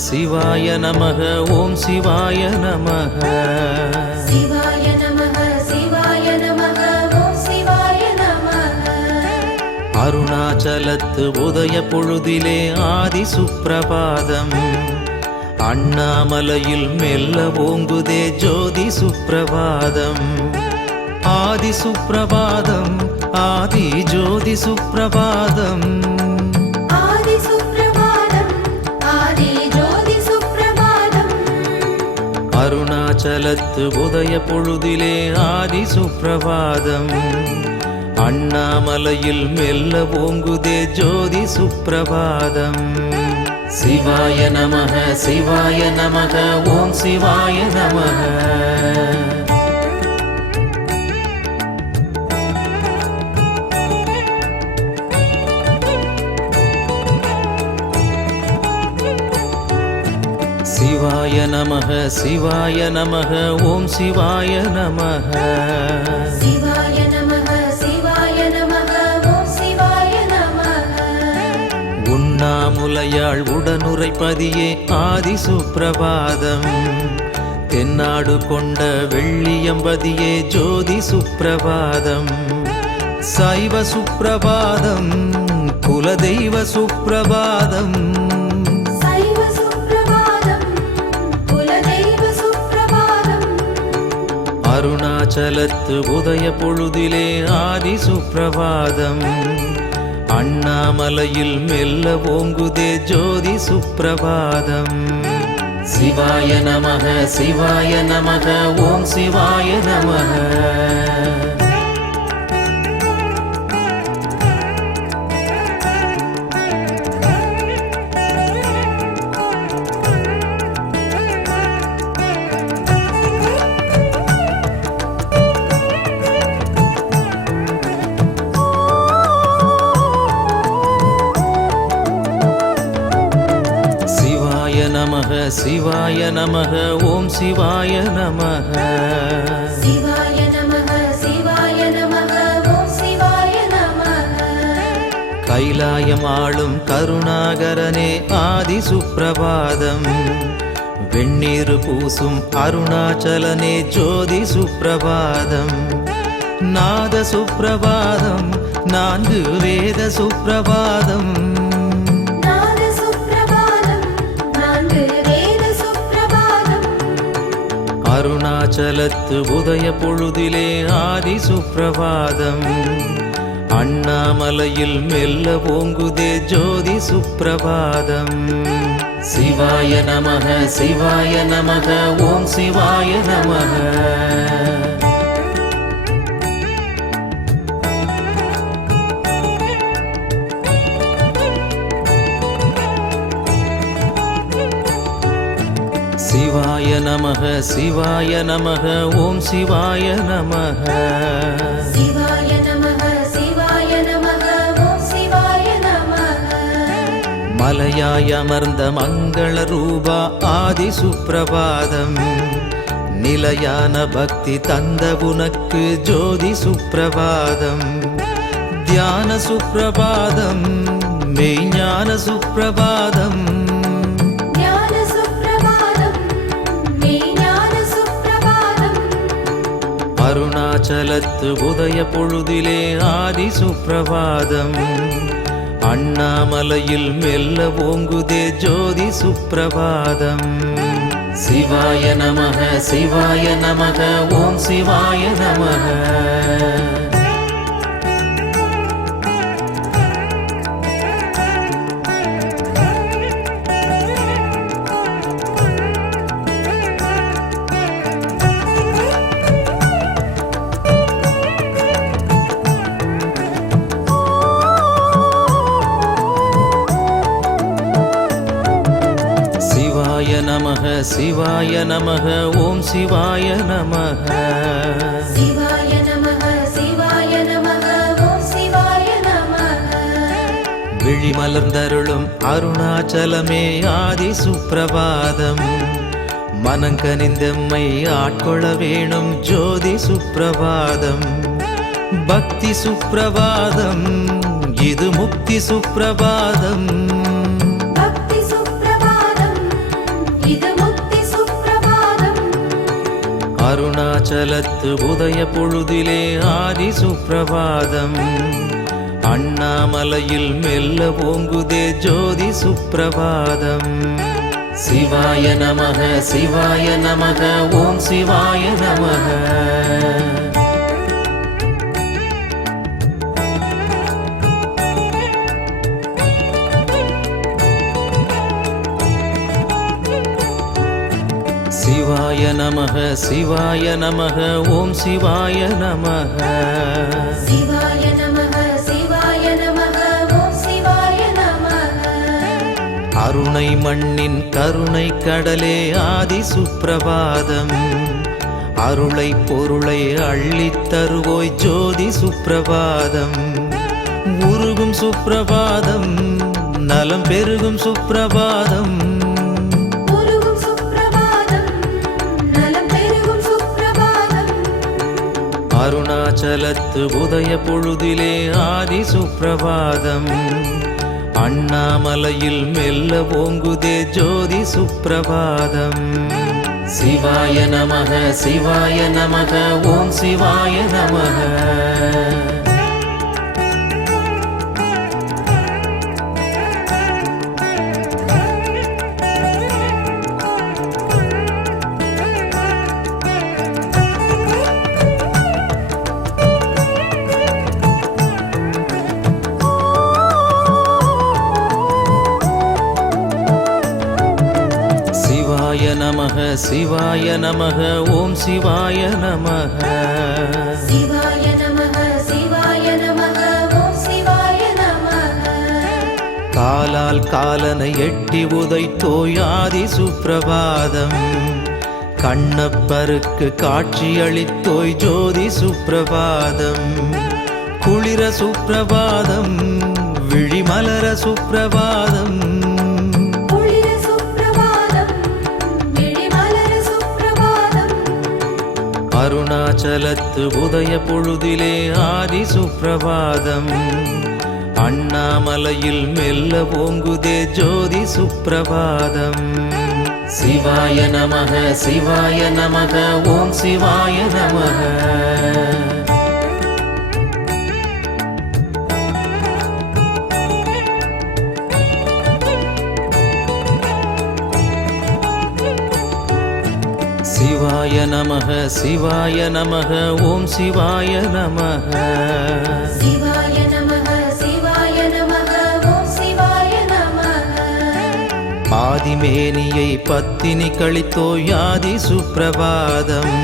சிவாய நமக ஓம் சிவாய நமக. சிவாய நமக சிவாய நமக ஓம் சிவாய நமக. அருணாச்சலத்து உதய பொழுதிலே ஆதி சுப்பிரபாதம், அண்ணாமலையில் மெல்ல ஓங்குதே ஜோதி சுப்பிரபாதம். ஆதி சுப்பிரபாதம் ஆதி ஜோதி சுப்பிரபாதம். ஆதி சுப்பிரபாதம் ஆதி ஜோதி சுப்பிரபாதம். அருணாச்சலத்து உதய பொழுதிலே ஆதி சுப்பிரபாதம், அண்ணாமலையில் மெல்ல ஓங்குதே ஜோதி சுப்பிரபாதம். சிவாய நமக சிவாய நமக ஓம் சிவாய நமக. சிவாய நமக சிவாய நமக ஓம் சிவாய நமக. சிவாய நமக சிவாய நமக ஓம் சிவாய நமக. உண்ணாமுலையாள் உடனுரைப்பதியே ஆதி சுப்பிரபாதம், தென்னாடு கொண்ட வெள்ளியம்பதியே ஜோதி சுப்பிரபாதம். சைவ சுப்பிரபாதம் குலதெய்வ சுப்பிரபாதம். சைவ சுப்பிரபாதம் குலதெய்வ சுப்பிரபாதம். அருணாச்சலத்து உதய பொழுதிலே ஆதி சுப்பிரபாதம், அண்ணாமலையில் மெல்ல ஓங்குதே ஜோதி சுப்பிரபாதம். சிவாய நமக சிவாய நமக ஓம் சிவாய நமக. சிவாய நமக சிவாய நமக ஓம் சிவாய நமக. சிவாய நமக சிவாய நமக ஓம் சிவாய நமக. கைலாயம் ஆளும் கருணாகரனே ஆதி சுப்பிரபாதம், வெண்ணீர் பூசும் அருணாச்சலனே ஜோதி சுப்பிரபாதம். நாத சுப்பிரபாதம் நான்கு வேத சுப்பிரபாதம். நாத சுப்பிரபாதம் நான்கு வேத சுப்பிரபாதம். அருணாச்சலத்து உதய பொழுதிலே ஆதி சுப்பிரபாதம், அண்ணாமலையில் மெல்ல ஓங்குதே ஜோதி சுப்பிரபாதம். சிவாய நமக சிவாய நமக ஓம் சிவாய நமக. சிவாய நமக சிவாய நமக ஓம் சிவாய நமக. சிவாய நமக சிவாய நமக ஓம் சிவாய நமக. மலையாய் அமர்ந்த மங்கள ரூபா ஆதி சுப்பிரபாதம், நிலையான பக்தி தந்த உனக்கு ஜோதி சுப்பிரபாதம். தியான சுப்பிரபாதம் மெய்ஞான சுப்பிரபாதம். ஞான சுப்பிரபாதம் மெய்ஞான சுப்பிரபாதம். அருணாச்சலத்து உதய பொழுதிலே ஆதி சுப்பிரபாதம், அண்ணாமலையில் மெல்ல ஓங்குதே ஜோதி சுப்பிரபாதம். சிவாய நமக சிவாய நமக ஓம் சிவாய நமக. சிவாய நமக சிவாய நமக ஓம் சிவாய நமக. சிவாய நமக சிவாய நமக ஓம் சிவாய நமக. விழிமலர்ந்தருளும் அருணாச்சலமே ஆதி சுப்பிரபாதம், மனங்கனிந்தெம்மை ஆட்கொள்ள வேணும் ஜோதி சுப்பிரபாதம். பக்தி சுப்பிரபாதம் இது முக்தி சுப்பிரபாதம். பக்தி சுப்பிரபாதம் அருணாச்சலத்து உதய பொழுதிலே ஆதி சுப்பிரபாதம். அண்ணாமலையில் மெல்ல ஓங்குதே ஜோதி சுப்பிரபாதம். சிவாய நமக சிவாய நமக ஓம் சிவாய நமக. சிவாய நமக சிவாய நமக ஓம் சிவாய நமக. சிவாய நமக சிவாய நமக ஓம் சிவாய நமக. அருணை மண்ணின் கருணை கடலே ஆதி சுப்பிரபாதம். அருளை பொருளை அள்ளித் தருவோய் ஜோதி சுப்பிரபாதம். உருகும் சுப்பிரபாதம் நலம் பெருகும் சுப்பிரபாதம். அருணாச்சலத்து உதய பொழுதிலே ஆதி சுப்பிரபாதம். அண்ணாமலையில் மெல்ல ஓங்குதே ஜோதி சுப்பிரபாதம். சிவாய நமக சிவாய நமக ஓம் சிவாய நமக. சிவாய நமக சிவாய நமக ஓம் சிவாய நமக. சிவாய நமக சிவாய நமக ஓம் சிவாய நமக. காலால் காலனை எட்டி உதைத்தோய் ஆதி சுப்பிரபாதம். கண்ணப்பருக்கு காட்சியளித்தோய் ஜோதி சுப்பிரபாதம். குளிர சுப்பிரபாதம் விழிமலர சுப்பிரபாதம். அருணாச்சலத்து உதய பொழுதிலே ஆதி சுப்பிரபாதம். அண்ணாமலையில் மெல்ல ஓங்குதே ஜோதி சுப்பிரபாதம். சிவாய நமக சிவாய நமக ஓம் சிவாய நமக. சிவாய நமக சிவாய நமக ஓம் சிவாய நமக. சிவாய நமக சிவாய நமக ஓம் சிவாய நமக. ஆதிமேனியை பத்தினி கழித்தோய் ஆதி சுப்பிரபாதம்.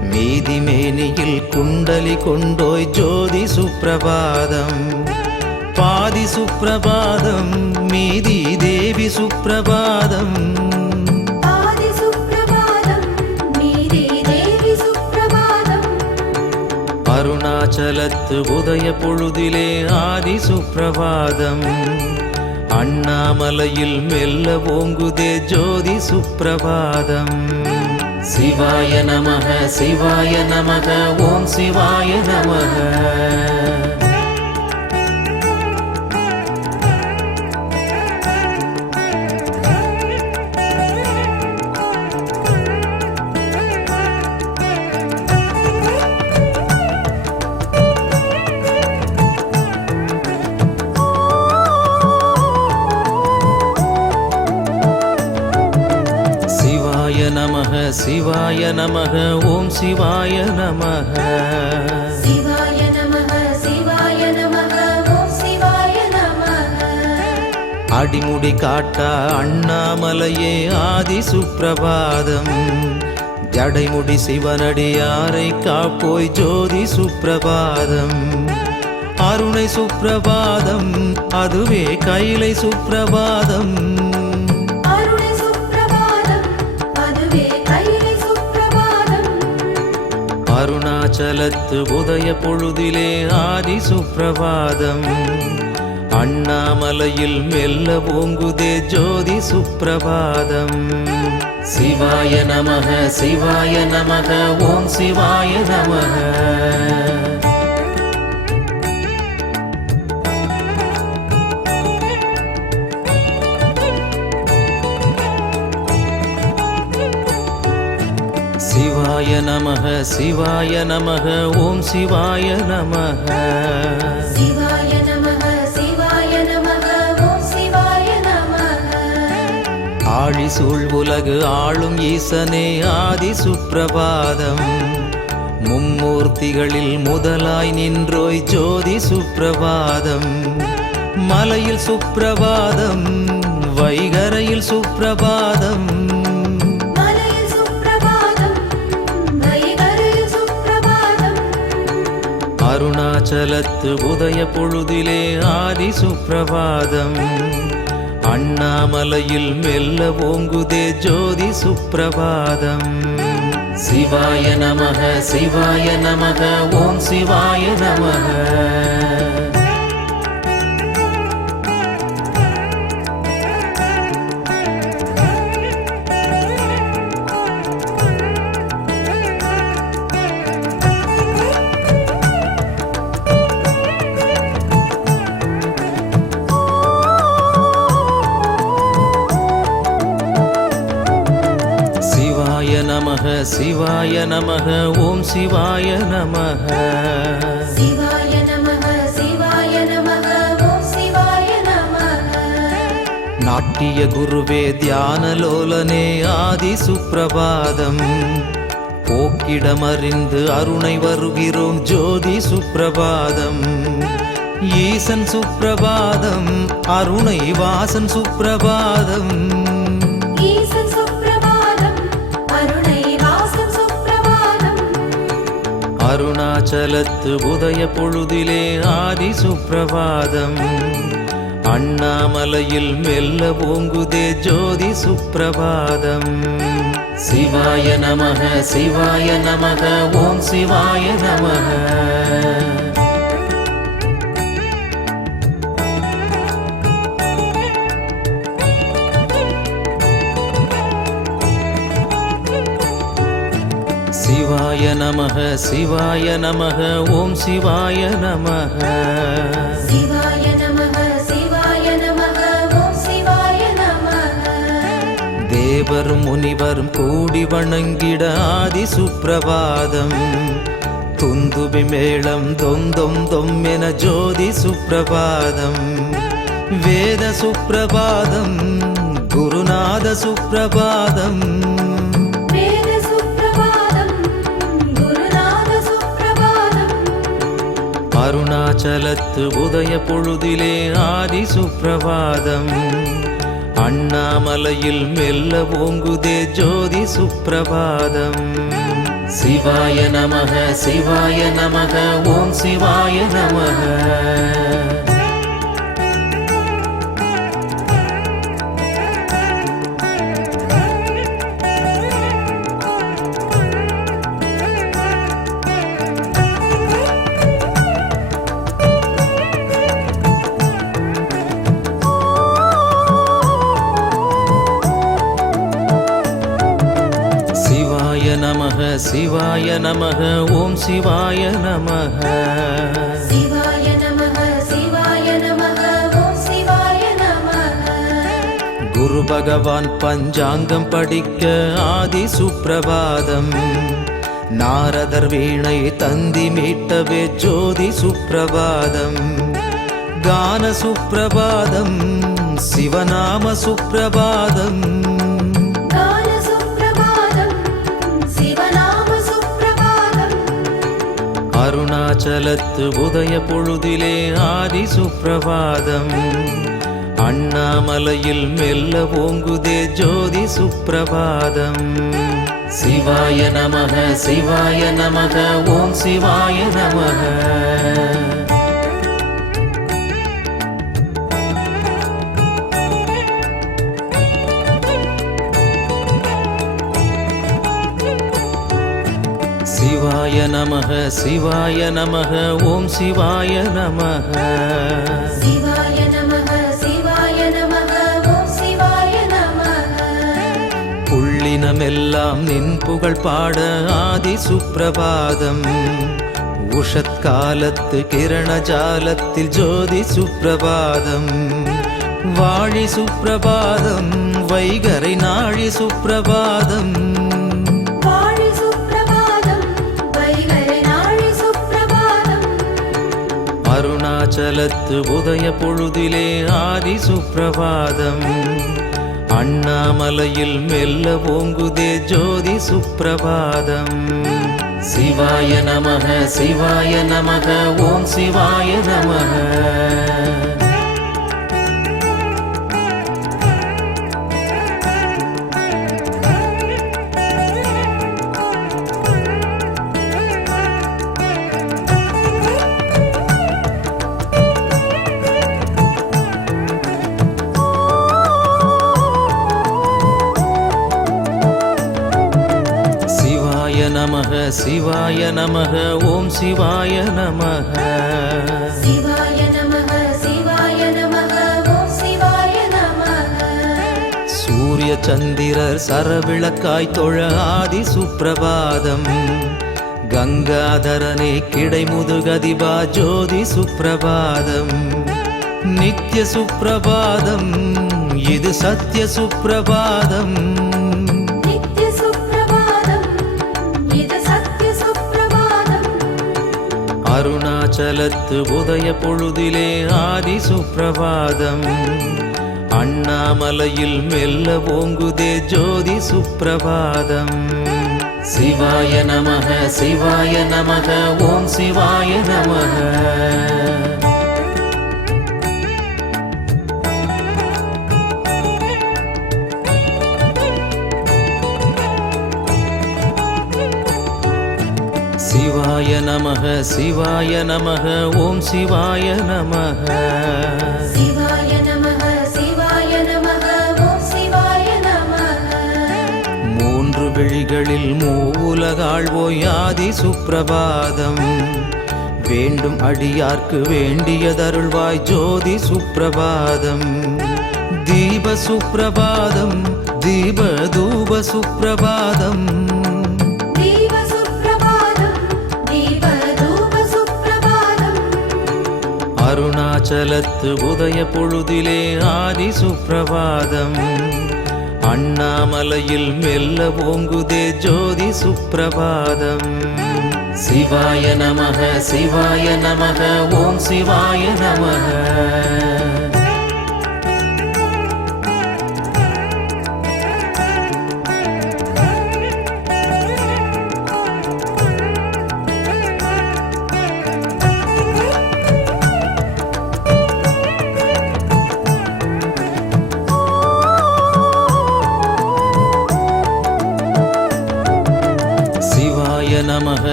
மீதி மேனியில் குண்டலி கொண்டோய் ஜோதி சுப்பிரபாதம். பாதி சுப்பிரபாதம் மீதி தேவி சுப்பிரபாதம். அருணாச்சலத்து உதய பொழுதிலே ஆதி சுப்பிரபாதம். அண்ணாமலையில் மெல்ல ஓங்குதே ஜோதி சுப்பிரபாதம். சிவாய நமக சிவாய நமக ஓம் சிவாய நமக. சிவாய நமக சிவாய நமக ஓம் சிவாய நமக. சிவாய நமக சிவாய நமக ஓம் சிவாய நமக. அடிமுடி காட்டா அண்ணாமலையே ஆதி சுப்பிரபாதம். ஜடைமுடி சிவனடியாரை காப்போய் ஜோதி சுப்பிரபாதம். அருணை சுப்பிரபாதம் அதுவே கைலை சுப்பிரபாதம். அருணாச்சலத்து உதய பொழுதிலே ஆதி சுப்பிரபாதம். அண்ணாமலையில் மெல்ல ஓங்குதே ஜோதி சுப்பிரபாதம். சிவாய நமக சிவாய நமக ஓம் சிவாய நமக. சிவாய நமக சிவாய நமக ஓம் சிவாய நமக சிவாய நமக சிவாய நமக ஓம் சிவாய நமக ஆழி சூழ் உலகு ஆளும் ஈசனே ஆதி சுப்பிரபாதம் மும்மூர்த்திகளில் முதலாய் நின்றோய் ஜோதி சுப்பிரபாதம் மலையில் சுப்பிரபாதம் வைகரையில் சுப்பிரபாதம் மலையில் சுப்பிரபாதம் வைகரையில் சுப்பிரபாதம் அருணாச்சலத்து உதய பொழுதிலே ஆதி சுப்பிரபாதம் அண்ணாமலையில் மெல்ல ஓங்குதே ஜோதி சுப்பிரபாதம் சிவாய நமக சிவாய நமக ஓம் சிவாய நமக சிவாய நமக சிவாய நமக ஓம் சிவாய நமக சிவாய நமக சிவாய நமக ஓம் சிவாய நமக நாட்டிய குருவே தியானலோலனே ஆதி சுப்பிரபாதம் போக்கிடமறிந்து அருணை வருகிறோம் ஜோதி சுப்பிரபாதம் ஈசன் சுப்பிரபாதம் அருணை வாசன் சுப்பிரபாதம் ஈசன் சுப்பிரபாதம் அருணை வாசன் சுப்பிரபாதம் அருணாச்சலத்து உதய பொழுதிலே ஆதி சுப்பிரபாதம் அண்ணாமலையில் மெல்ல ஓங்குதே ஜோதி சுப்பிரபாதம் சிவாய நமக சிவாய நமக ஓம் சிவாய நமக சிவாய நமக சிவாய நமக ஓம் சிவாய நமக சிவாய நமக சிவாய நமக ஓம் சிவாய நமக தேவரும் முனிவரும் கூடி வணங்கிட ஆதி சுப்பிரபாதம் துந்துபி மேளம் தொம் தொம் தொம் என ஜோதி சுப்பிரபாதம் வேத சுப்பிரபாதம் குருநாத சுப்பிரபாதம் வேத சுப்பிரபாதம் குருநாத சுப்பிரபாதம் அருணாச்சலத்து உதய பொழுதிலே ஆதி சுப்பிரபாதம் அண்ணாமலையில் மெல்ல ஓங்குதே ஜோதி சுப்பிரபாதம் சிவாய நமக சிவாய நமக ஓம் சிவாய நமக சிவாய நமக சிவாய நமக ஓம் சிவாய நமக சிவாய நமக சிவாய நமக ஓம் சிவாய நமக குரு பகவான் பஞ்சாங்கம் படிக்க ஆதி சுப்பிரபாதம் நாரதர் வீணை தந்தி மீட்டவே ஜோதி சுப்பிரபாதம் கான சுப்பிரபாதம் சிவநாம சுப்பிரபாதம் கான சுப்பிரபாதம் சிவநாம சுப்பிரபாதம் அருணாச்சலத்து உதய பொழுதிலே ஆதி சுப்பிரபாதம் அண்ணாமலையில் மெல்ல ஓங்குதே ஜோதி சுப்பிரபாதம் சிவாய நமக சிவாய நமக ஓம் சிவாய நமக சிவாய நமக சிவாய நமக ஓம் சிவாய நமக சிவாய நமக சிவாய நமக ஓம் சிவாய நமக புள்ளினமெல்லாம் நின் புகழ் பாட ஆதி சுப்பிரபாதம் உஷத்காலத்து கிரணஜாலத்தில் ஜோதி சுப்பிரபாதம் வாழி சுப்பிரபாதம் வைகரை நாழி சுப்பிரபாதம் வாழி சுப்பிரபாதம் அருணாச்சலத்து உதய பொழுதிலே ஆதி சுப்பிரபாதம் அண்ணாமலையில் மெல்ல ஓங்குதே ஜோதி சுப்பிரபாதம் சிவாய நமக சிவாய நமக ஓம் சிவாய நமக சிவாய நமக ஓம் சிவாய நமக சிவாய நமக சிவாய நமக ஓம் சிவாய நமக சூரிய சந்திரர் சரவிளக்காய் தொழ ஆதி சுப்பிரபாதம் கங்காதரனே கிடைமுதுகதிபா ஜோதி சுப்பிரபாதம் நித்ய சுப்பிரபாதம் இது சத்ய சுப்பிரபாதம் அருணாச்சலத்து உதய பொழுதிலே ஆதி சுப்பிரபாதம் அண்ணாமலையில் மெல்ல ஓங்குதே ஜோதி சுப்பிரபாதம் சிவாய நமக சிவாய நமக ஓம் சிவாய நமக சிவாய நமக சிவாய நமக ஓம் சிவாய நமக சிவாய நமக சிவாய நமக ஓம் சிவாய நமக மூன்று விழிகளில் மூவுலகாழ்வோய் ஆதி சுப்பிரபாதம் வேண்டும் அடியார்க்கு வேண்டியதருள்வாய் ஜோதி சுப்பிரபாதம் தீப சுப்பிரபாதம் தீப தூப சுப்பிரபாதம் அருணாச்சலத்து உதய பொழுதிலே ஆதி சுப்பிரபாதம் அண்ணாமலையில் மெல்ல ஓங்குதே ஜோதி சுப்பிரபாதம் சிவாய நமக சிவாய நமக ஓம் சிவாய நமக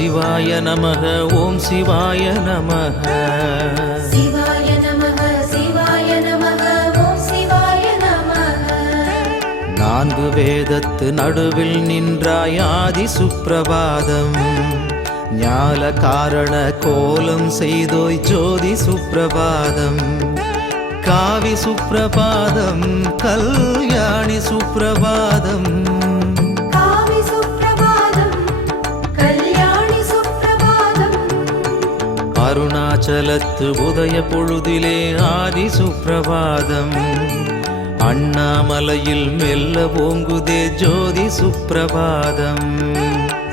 சிவாய நமக ஓம் சிவாய நமக சிவாய நமக சிவாய நமக ஓம் சிவாய நமக நான்கு வேதத்து நடுவில் நின்றாய் ஆதி சுப்பிரபாதம் ஞால காரண கோலம் செய்தோய் ஜோதி சுப்பிரபாதம் காவி சுப்பிரபாதம் கல்யாணி சுப்பிரபாதம் அருணாச்சலத்து உதய பொழுதிலே ஆதி சுப்பிரபாதம் அண்ணாமலையில் மெல்ல ஓங்குதே ஜோதி சுப்பிரபாதம்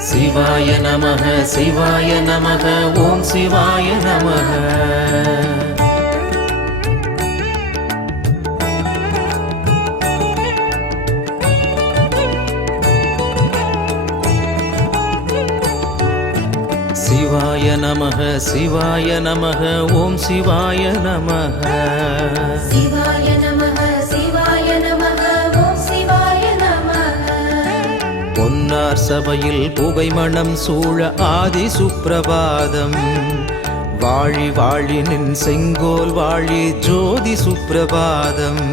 சிவாய நமக சிவாய நமக ஓம் சிவாய நமக சிவாய நமக சிவாய நமக ஓம் சிவாய நமக சிவாய நமக சிவாய நமக ஓம் சிவாய நமக பொன்னார் சபையில் புகை மணம் சூழ ஆதி சுப்பிரபாதம் வாழி வாழி நின் செங்கோல் வாழி ஜோதி சுப்பிரபாதம்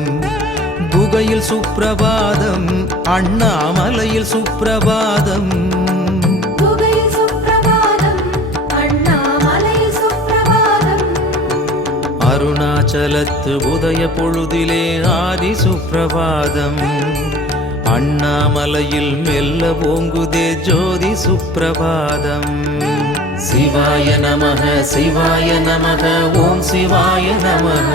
குகையில் சுப்பிரபாதம் அண்ணாமலையில் சுப்பிரபாதம் அருணாச்சலத்து உதய பொழுதிலே ஆதி சுப்பிரபாதம் அண்ணாமலையில் மெல்ல ஓங்குதே ஜோதி சுப்பிரபாதம் சிவாய நமக சிவாய நமக ஓம் சிவாய நமக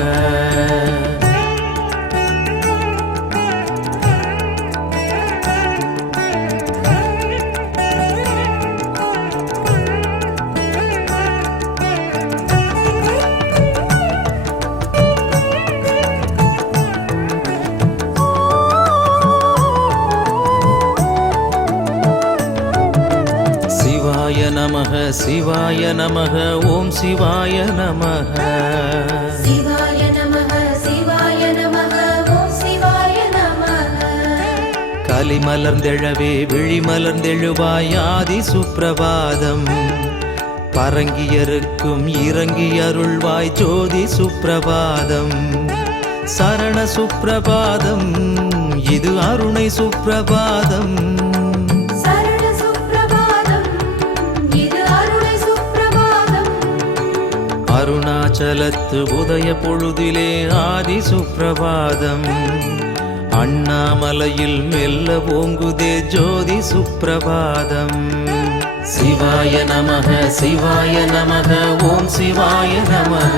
சிவாய நமக ஓம் சிவாய நமக சிவாய நமக சிவாய நமக ஓம் சிவாய நமக கலிமலர்ந்தெழவே விழிமலர்ந்தெழுவாய் ஆதி சுப்பிரபாதம் பரங்கியருக்கும் இறங்கி அருள்வாய் ஜோதி சுப்பிரபாதம் சரண சுப்பிரபாதம் இது அருணை சுப்பிரபாதம் சரண சுப்பிரபாதம் இது அருணை சுப்பிரபாதம் அருணாச்சலத்து உதய பொழுதிலே ஆதி சுப்பிரபாதம் அண்ணாமலையில் மெல்ல ஓங்குதே ஜோதி சுப்பிரபாதம் சிவாய நமக ஓம் சிவாய நமக